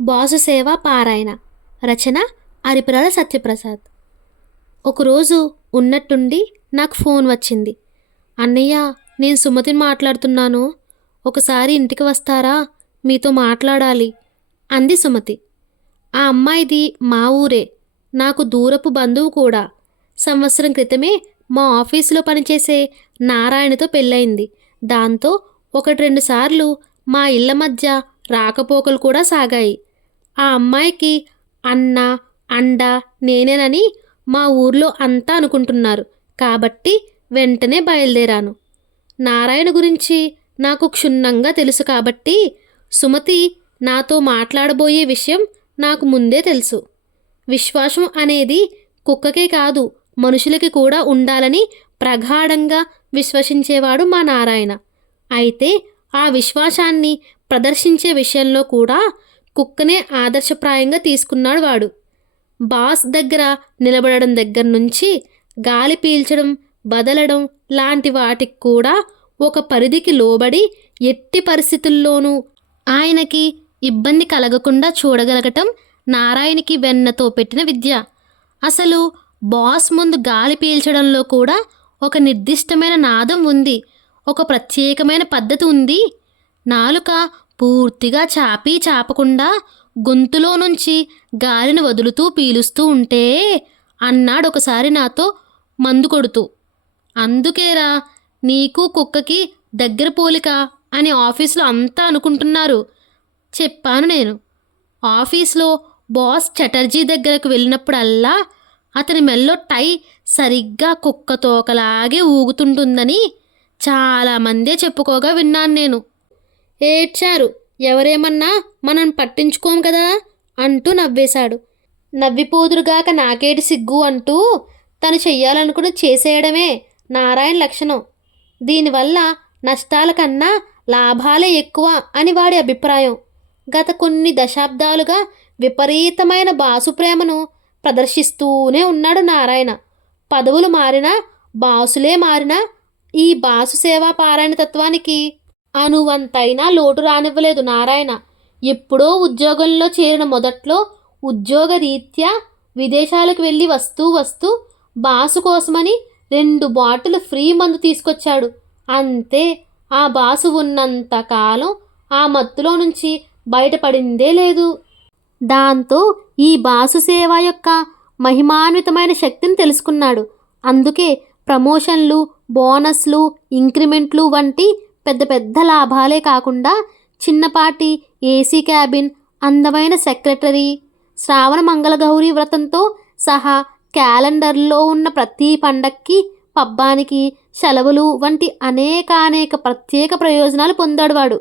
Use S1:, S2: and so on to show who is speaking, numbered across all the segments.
S1: Boss సేవ పారాయణ. రచన అరిపురాల సత్యప్రసాద్. ఒకరోజు ఉన్నట్టుండి నాకు ఫోన్ వచ్చింది. అన్నయ్య నేను సుమతిని మాట్లాడుతున్నాను. ఒకసారి ఇంటికి వస్తారా? మీతో మాట్లాడాలి అంది సుమతి. ఆ అమ్మాయిది మా ఊరే. నాకు దూరపు బంధువు కూడా. సంవత్సరం క్రితమే మా ఆఫీసులో పనిచేసే నారాయణతో పెళ్ళయింది. దాంతో ఒకటి రెండు సార్లు మా ఇళ్ళ మధ్య రాకపోకలు కూడా సాగాయి. ఆ అమ్మాయికి అన్న అండ నేనేనని మా ఊర్లో అంతా అనుకుంటున్నారు. కాబట్టి వెంటనే బయలుదేరాను. నారాయణ గురించి నాకు క్షుణ్ణంగా తెలుసు కాబట్టి సుమతి నాతో మాట్లాడబోయే విషయం నాకు ముందే తెలుసు. విశ్వాసం అనేది కుక్కకే కాదు మనుషులకి కూడా ఉండాలని ప్రగాఢంగా విశ్వసించేవాడు మా నారాయణ. అయితే ఆ విశ్వాసాన్ని ప్రదర్శించే విషయంలో కూడా కుక్కనే ఆదర్శప్రాయంగా తీసుకున్నాడు వాడు. బాస్ దగ్గర నిలబడడం దగ్గర నుంచి గాలి పీల్చడం వదలడం లాంటి వాటికి కూడా ఒక పరిధికి లోబడి ఎట్టి పరిస్థితుల్లోనూ ఆయనకి ఇబ్బంది కలగకుండా చూడగలగటం నారాయణకి వెన్నతో పెట్టిన విద్య. అసలు బాస్ ముందు గాలి పీల్చడంలో కూడా ఒక నిర్దిష్టమైన నాదం ఉంది ఒక ప్రత్యేకమైన పద్ధతి ఉంది. నాలుక పూర్తిగా చాపి చాపకుండా గొంతులో నుంచి గాలిని వదులుతూ పీలుస్తూ ఉంటే అన్నాడు ఒకసారి నాతో మందు కొడుతూ. అందుకేరా నీకు కుక్కకి దగ్గర పోలిక అని ఆఫీసులో అంతా అనుకుంటున్నారు. చెప్పాను నేను. ఆఫీస్లో బాస్ చటర్జీ దగ్గరకు వెళ్ళినప్పుడల్లా అతని మెల్లో టై సరిగ్గా కుక్క తోకలాగే ఊగుతుంటుందని చాలామందే చెప్పుకోగా విన్నాను నేను. ఏడ్చారు. ఎవరేమన్నా మనం పట్టించుకోం కదా అంటూ నవ్వేశాడు. నవ్విపోదురుగాక నాకేటి సిగ్గు అంటూ తను చెయ్యాలనుకుని చేసేయడమే నారాయణ లక్షణం. దీనివల్ల నష్టాల కన్నా లాభాలే ఎక్కువ అని వాడి అభిప్రాయం. గత కొన్ని దశాబ్దాలుగా విపరీతమైన బాసు ప్రేమను ప్రదర్శిస్తూనే ఉన్నాడు నారాయణ. పదవులు మారినా బాసులే మారినా ఈ బాసు సేవా పారాయణ తత్వానికి అనువంతైనా లోటు రానివ్వలేదు నారాయణ. ఎప్పుడో ఉద్యోగంలో చేరిన మొదట్లో ఉద్యోగ రీత్యా విదేశాలకు వెళ్ళి వస్తూ వస్తూ బాసు కోసమని రెండు బాటిల్ ఫ్రీ మందు తీసుకొచ్చాడు. అంతే ఆ బాసు ఉన్నంత కాలం ఆ మత్తులో నుంచి బయటపడిందే లేదు. దాంతో ఈ బాసు సేవ యొక్క మహిమాన్వితమైన శక్తిని తెలుసుకున్నాడు. అందుకే ప్రమోషన్లు బోనస్లు ఇంక్రిమెంట్లు వంటి పెద్ద పెద్ద లాభాలే కాకుండా చిన్నపాటి ఏసీ క్యాబిన్ అందమైన సెక్రటరీ శ్రావణ మంగళగౌరి వ్రతంతో సహా క్యాలెండర్లో ఉన్న ప్రతి పండక్కి పబ్బానికి సెలవులు వంటి అనేకానేక ప్రత్యేక ప్రయోజనాలు పొందాడు వాడు.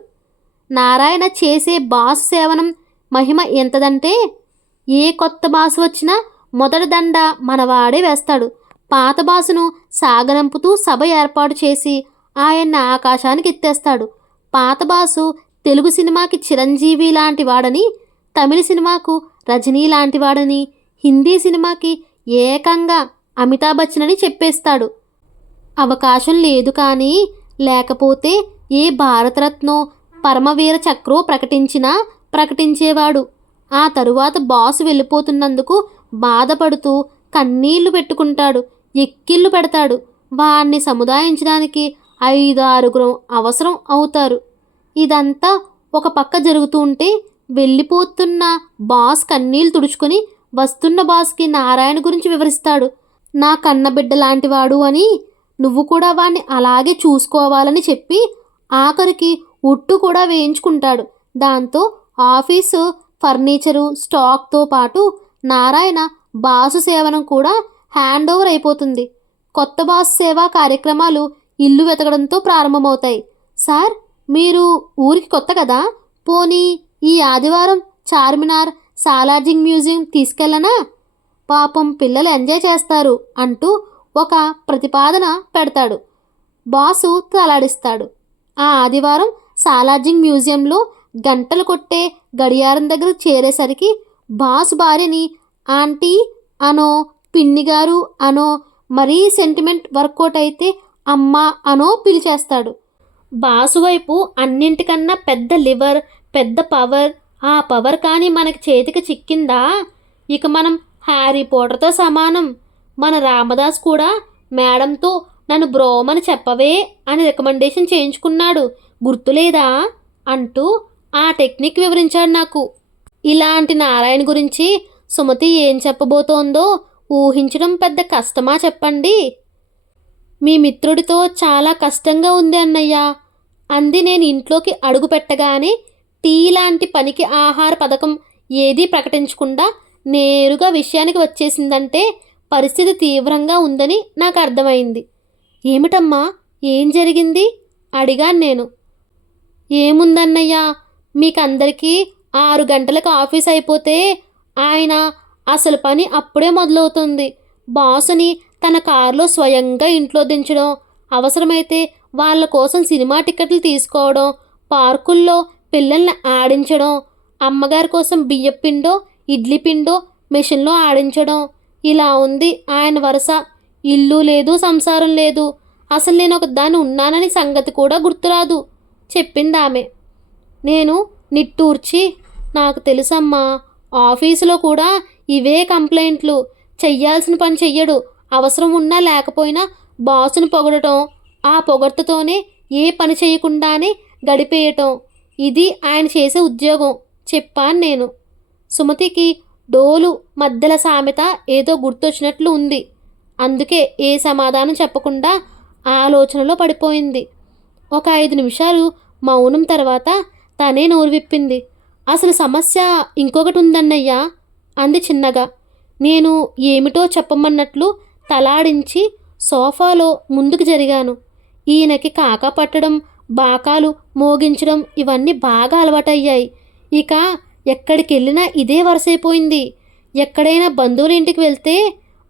S1: నారాయణ చేసే బాస్ సేవనం మహిమ ఎంతదంటే ఏ కొత్త బాసు వచ్చినా మొదటి దండ మనవాడే వేస్తాడు. పాత బాసును సాగనంపుతూ సభ ఏర్పాటు చేసి ఆయన్ని ఆకాశానికి ఎత్తేస్తాడు. పాత బాసు తెలుగు సినిమాకి చిరంజీవి లాంటి వాడని తమిళ సినిమాకు రజనీ లాంటి వాడని హిందీ సినిమాకి ఏకంగా అమితాబ్ బచ్చన్ అని చెప్పేస్తాడు. అవకాశం లేదు కానీ లేకపోతే ఏ భారతరత్నో పరమవీర చక్రో ప్రకటించినా ప్రకటించేవాడు. ఆ తరువాత బాసు వెళ్ళిపోతున్నందుకు బాధపడుతూ కన్నీళ్ళు పెట్టుకుంటాడు ఎక్కిళ్ళు పెడతాడు. వాణ్ణి సముదాయించడానికి ఐదు ఆరుగురు అవసరం అవుతారు. ఇదంతా ఒక పక్క జరుగుతూ ఉంటే వెళ్ళిపోతున్న బాస్ కన్నీళ్ళు తుడుచుకొని వస్తున్న బాస్కి నారాయణ గురించి వివరిస్తాడు. నా కన్నబిడ్డ లాంటివాడు అని నువ్వు కూడా వాణ్ణి అలాగే చూసుకోవాలని చెప్పి ఆఖరికి ఉట్టు కూడా వేయించుకుంటాడు. దాంతో ఆఫీసు ఫర్నిచరు స్టాక్తో పాటు నారాయణ బాసు సేవనం కూడా హ్యాండ్ ఓవర్ అయిపోతుంది. కొత్త బాస్ సేవా కార్యక్రమాలు ఇల్లు వెతకడంతో ప్రారంభమవుతాయి. సార్ మీరు ఊరికి కొత్త కదా? పోనీ ఈ ఆదివారం చార్మినార్ సాలార్జింగ్ మ్యూజియం తీసుకెళ్ళనా? పాపం పిల్లలు ఎంజాయ్ చేస్తారు అంటూ ఒక ప్రతిపాదన పెడతాడు. బాసు తలాడిస్తాడు. ఆ ఆదివారం సాలార్జింగ్ మ్యూజియంలో గంటలు కొట్టే గడియారం దగ్గర చేరేసరికి బాస్ భార్యని ఆంటీ అనో పిన్ని గారు అనో మరీ సెంటిమెంట్ వర్కౌట్ అయితే అమ్మ అనో పిలిచేస్తాడు. బాసు వైపు అన్నింటికన్నా పెద్ద లివర్ పెద్ద పవర్. ఆ పవర్ కానీ మనకి చేతికి చిక్కిందా? ఇక మనం హ్యారీ పోటర్తో సమానం. మన రామదాస్ కూడా మేడంతో నన్ను బ్రోమని చెప్పవే అని రికమెండేషన్ చేయించుకున్నాడు. గుర్తులేదా? అంటూ ఆ టెక్నిక్ వివరించాడు నాకు. ఇలాంటి నారాయణ గురించి సుమతి ఏం చెప్పబోతోందో ఊహించడం పెద్ద కష్టమా చెప్పండి? మీ మిత్రుడితో చాలా కష్టంగా ఉంది అన్నయ్య. అంది నేను ఇంట్లోకి అడుగు పెట్టగానే టీ లాంటి పనికి ఆహార పథకం ఏదీ ప్రకటించకుండా నేరుగా విషయానికి వచ్చేసిందంటే పరిస్థితి తీవ్రంగా ఉందని నాకు అర్థమైంది. ఏమిటమ్మా? ఏం జరిగింది? అడిగాను నేను. ఏముందన్నయ్యా? మీకందరికీ ఆరు గంటలకు ఆఫీస్ అయిపోతే ఆయన అసలు పని అప్పుడే మొదలవుతుంది. బాసుని తన కారులో స్వయంగా ఇంట్లో దించడం అవసరమైతే వాళ్ళ కోసం సినిమా టికెట్లు తీసుకోవడం పార్కుల్లో పిల్లల్ని ఆడించడం అమ్మగారి కోసం బియ్యం పిండో ఇడ్లీ పిండో మిషన్లో ఆడించడం. ఇలా ఉంది ఆయన వరుస. ఇల్లు లేదు సంసారం లేదు. అసలు నేను ఒక దాన్ని ఉన్నానని సంగతి కూడా గుర్తురాదు చెప్పింది ఆమె. నేను నిట్టూర్చి నాకు తెలుసమ్మా ఆఫీసులో కూడా ఇవే కంప్లైంట్లు. చెయ్యాల్సిన పని చెయ్యడు. అవసరం ఉన్నా లేకపోయినా బాసును పొగడటం ఆ పొగడ్తతోనే ఏ పని చేయకుండానే గడిపేయటం. ఇది ఆయన చేసే ఉద్యోగం. చెప్పాను నేను. సుమతికి డోలు మధ్యల సామెత ఏదో గుర్తొచ్చినట్లు ఉంది. అందుకే ఏ సమాధానం చెప్పకుండా ఆలోచనలో పడిపోయింది. ఒక ఐదు నిమిషాలు మౌనం తర్వాత తనే నోరు విప్పింది. అసలు సమస్య ఇంకొకటి ఉందన్నయ్యా అంది చిన్నగా. నేను ఏమిటో చెప్పమన్నట్లు తలాడించి సోఫాలో ముందుకు జరిగాను. ఈయనకి కాకా పట్టడం బాకాలు మోగించడం ఇవన్నీ బాగా అలవాటయ్యాయి. ఇక ఎక్కడికి వెళ్ళినా ఇదే వరసైపోయింది. ఎక్కడైనా బంధువుల ఇంటికి వెళ్తే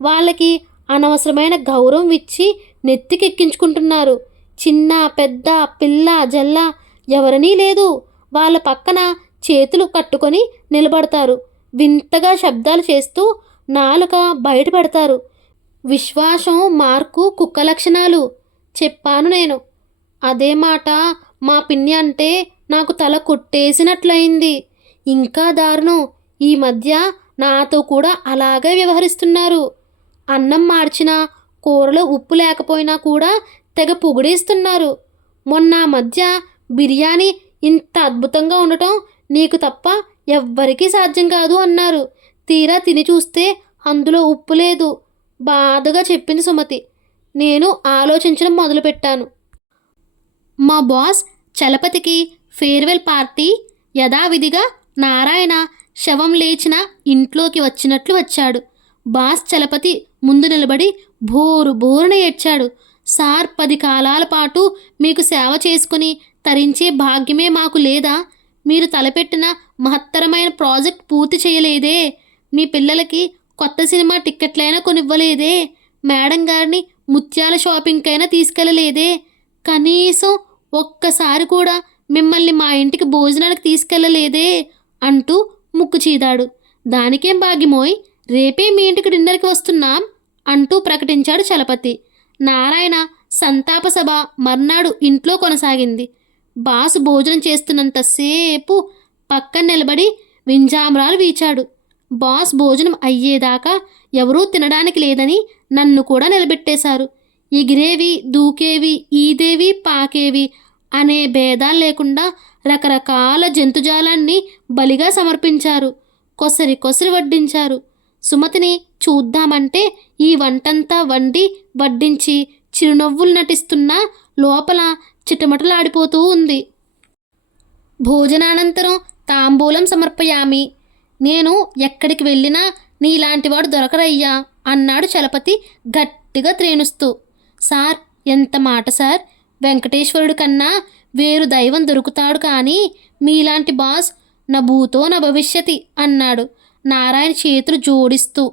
S1: వాళ్ళకి అనవసరమైన గౌరవం ఇచ్చి నెత్తికెక్కించుకుంటున్నారు. చిన్న పెద్ద పిల్ల జల్ల ఎవరనీ లేదు. వాళ్ళ పక్కన చేతులు కట్టుకొని నిలబడతారు. వింతగా శబ్దాలు చేస్తూ నాలుక బయట పెడతారు. విశ్వాసం మార్కు కుక్క లక్షణాలు. చెప్పాను నేను. అదే మాట మా పిన్ని అంటే నాకు తల కొట్టేసినట్లయింది. ఇంకా దారుణం. ఈ మధ్య నాతో కూడా అలాగే వ్యవహరిస్తున్నారు. అన్నం మార్చినా కూరలో ఉప్పు లేకపోయినా కూడా తెగ పొగిడేస్తున్నారు. మొన్న మధ్య బిర్యానీ ఇంత అద్భుతంగా ఉండటం నీకు తప్ప ఎవ్వరికీ సాధ్యం కాదు అన్నారు. తీరా తిని చూస్తే అందులో ఉప్పు లేదు. బాధగా చెప్పింది సుమతి. నేను ఆలోచించడం మొదలుపెట్టాను. మా బాస్ చలపతికి ఫేర్వెల్ పార్టీ యథావిధిగా నారాయణ శవం లేచిన ఇంట్లోకి వచ్చినట్లు వచ్చాడు. బాస్ చలపతి ముందు నిలబడి బోరు బోరున ఏడ్చాడు. సార్ పది కాలాల పాటు మీకు సేవ చేసుకుని తరించే భాగ్యమే మాకు లేదా? మీరు తలపెట్టిన మహత్తరమైన ప్రాజెక్ట్ పూర్తి చేయలేదే. మీ పిల్లలకి కొత్త సినిమా టిక్కెట్లైనా కొనివ్వలేదే. మేడం గారిని ముత్యాల షాపింగ్కైనా తీసుకెళ్ళలేదే. కనీసం ఒక్కసారి కూడా మిమ్మల్ని మా ఇంటికి భోజనానికి తీసుకెళ్ళలేదే అంటూ ముక్కు చీదాడు. దానికేం భాగ్యమోయ్? రేపే మీ ఇంటికి డిన్నర్కి వస్తున్నాం అంటూ ప్రకటించాడు చలపతి. నారాయణ సంతాప సభ మర్నాడు ఇంట్లో కొనసాగింది. బాసు భోజనం చేస్తున్నంతసేపు పక్కన నిలబడి వింజామరాలు వీచాడు. బాస్ భోజనం అయ్యేదాకా ఎవరూ తినడానికి లేదని నన్ను కూడా నిలబెట్టేశారు. ఎగిరేవి దూకేవి ఈదేవి పాకేవి అనే భేదాలు లేకుండా రకరకాల జంతుజాలాన్ని బలిగా సమర్పించారు. కొసరి కొసరి వడ్డించారు. సుమతిని చూద్దామంటే ఈ వంటంతా వండి వడ్డించి చిరునవ్వులు నటిస్తున్నా లోపల చిటమటలాడిపోతూ ఉంది. భోజనానంతరం తాంబూలం సమర్పయామి. నేను ఎక్కడికి వెళ్ళినా నీలాంటివాడు దొరకరయ్యా అన్నాడు చలపతి గట్టిగా త్రేణుస్తూ. సార్ ఎంత మాట సార్? వెంకటేశ్వరుడు కన్నా వేరు దైవం దొరుకుతాడు కానీ మీలాంటి బాస్ నా భూతో నా భవిష్యతి అన్నాడు నారాయణ చేతులు జోడిస్తూ.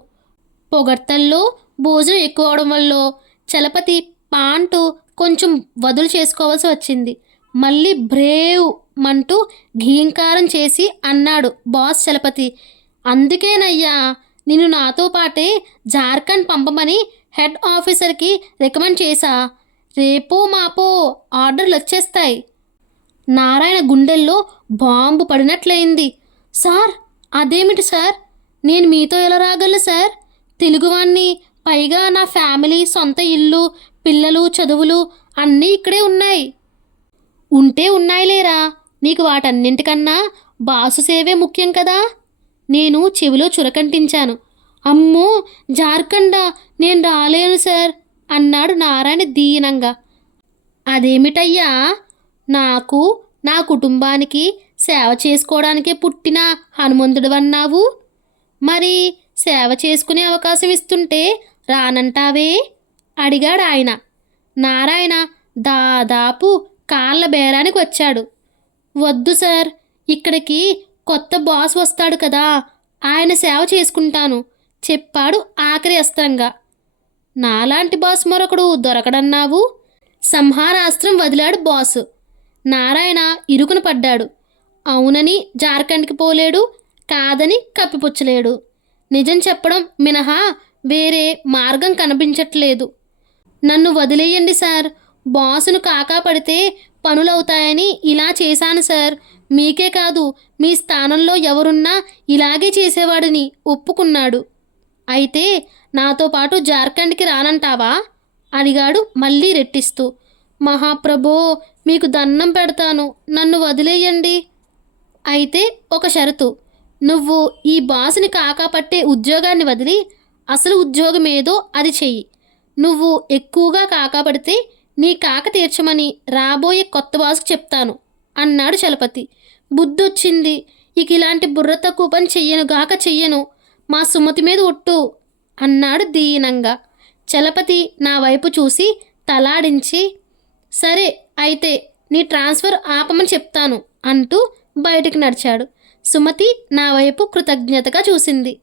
S1: పొగడ్తల్లో భోజనం ఎక్కువ అవడం వల్ల చలపతి పాంటు కొంచెం వదులు చేసుకోవాల్సి వచ్చింది. మళ్ళీ బ్రేవ్ మంటూ ఘీంకారం చేసి అన్నాడు బాస్ చలపతి. అందుకేనయ్యా నిన్ను నాతో పాటే జార్ఖండ్ పంపమని హెడ్ ఆఫీసర్కి రికమెండ్ చేశా. రేపో మాపో ఆర్డర్లు వచ్చేస్తాయి. నారాయణ గుండెల్లో బాంబు పడినట్లయింది. సార్ అదేమిటి సార్? నేను మీతో ఎలా రాగలను సార్? తెలుగువాణ్ణి పైగా నా ఫ్యామిలీ సొంత ఇల్లు పిల్లలు చదువులు అన్నీ ఇక్కడే ఉన్నాయి. ఉంటే ఉన్నాయిలేరా? నీకు వాటన్నింటికన్నా బాసు సేవే ముఖ్యం కదా? నేను చెవిలో చురకంటించాను. అమ్మో జార్ఖండ నేను రాలేను సార్ అన్నాడు నారాయణ దీనంగా. అదేమిటయ్యా? నాకు నా కుటుంబానికి సేవ చేసుకోవడానికే పుట్టిన హనుమంతుడు అన్నావు మరి సేవ చేసుకునే అవకాశం ఇస్తుంటే రానంటావే? అడిగాడు ఆయన నారాయణ దాదాపు కాళ్ళ బేరానికి వచ్చాడు. వద్దు సార్ ఇక్కడికి కొత్త బాస్ వస్తాడు కదా ఆయన సేవ చేసుకుంటాను చెప్పాడు ఆఖరి అస్త్రంగా. నాలాంటి బాస్ మరొకడు దొరకడన్నావు? సంహారాస్త్రం వదిలాడు బాసు. నారాయణ ఇరుకున పడ్డాడు. అవునని జార్ఖండ్కి పోలేడు కాదని కప్పిపుచ్చలేడు. నిజం చెప్పడం మినహా వేరే మార్గం కనిపించట్లేదు. నన్ను వదిలేయండి సార్ బాసును కాకా పడితే పనులవుతాయని ఇలా చేశాను సార్. మీకే కాదు మీ స్థానంలో ఎవరున్నా ఇలాగే చేసేవాడిని ఒప్పుకున్నాడు. అయితే నాతో పాటు జార్ఖండ్కి రానంటావా? అడిగాడు మళ్ళీ రెట్టిస్తూ. మహాప్రభో మీకు దండం పెడతాను నన్ను వదిలేయండి. అయితే ఒక షరతు. నువ్వు ఈ బాసుని కాకాపట్టే ఉద్యోగాన్ని వదిలి అసలు ఉద్యోగం ఏదో అది చెయ్యి. నువ్వు ఎక్కువగా కాకాపడితే నీ కాక తీర్చమని రాబోయే కొత్త బాసుకు చెప్తాను అన్నాడు చలపతి. బుద్ధొచ్చింది. ఇక ఇలాంటి బుర్ర తక్కువ పని చెయ్యను గాక చెయ్యను. మా సుమతి మీద ఒట్టు అన్నాడు దీనంగా. చలపతి నా వైపు చూసి తలాడించి సరే అయితే నీ ట్రాన్స్ఫర్ ఆపమని చెప్తాను అంటూ బయటికి నడిచాడు. సుమతి నా వైపు కృతజ్ఞతగా చూసింది.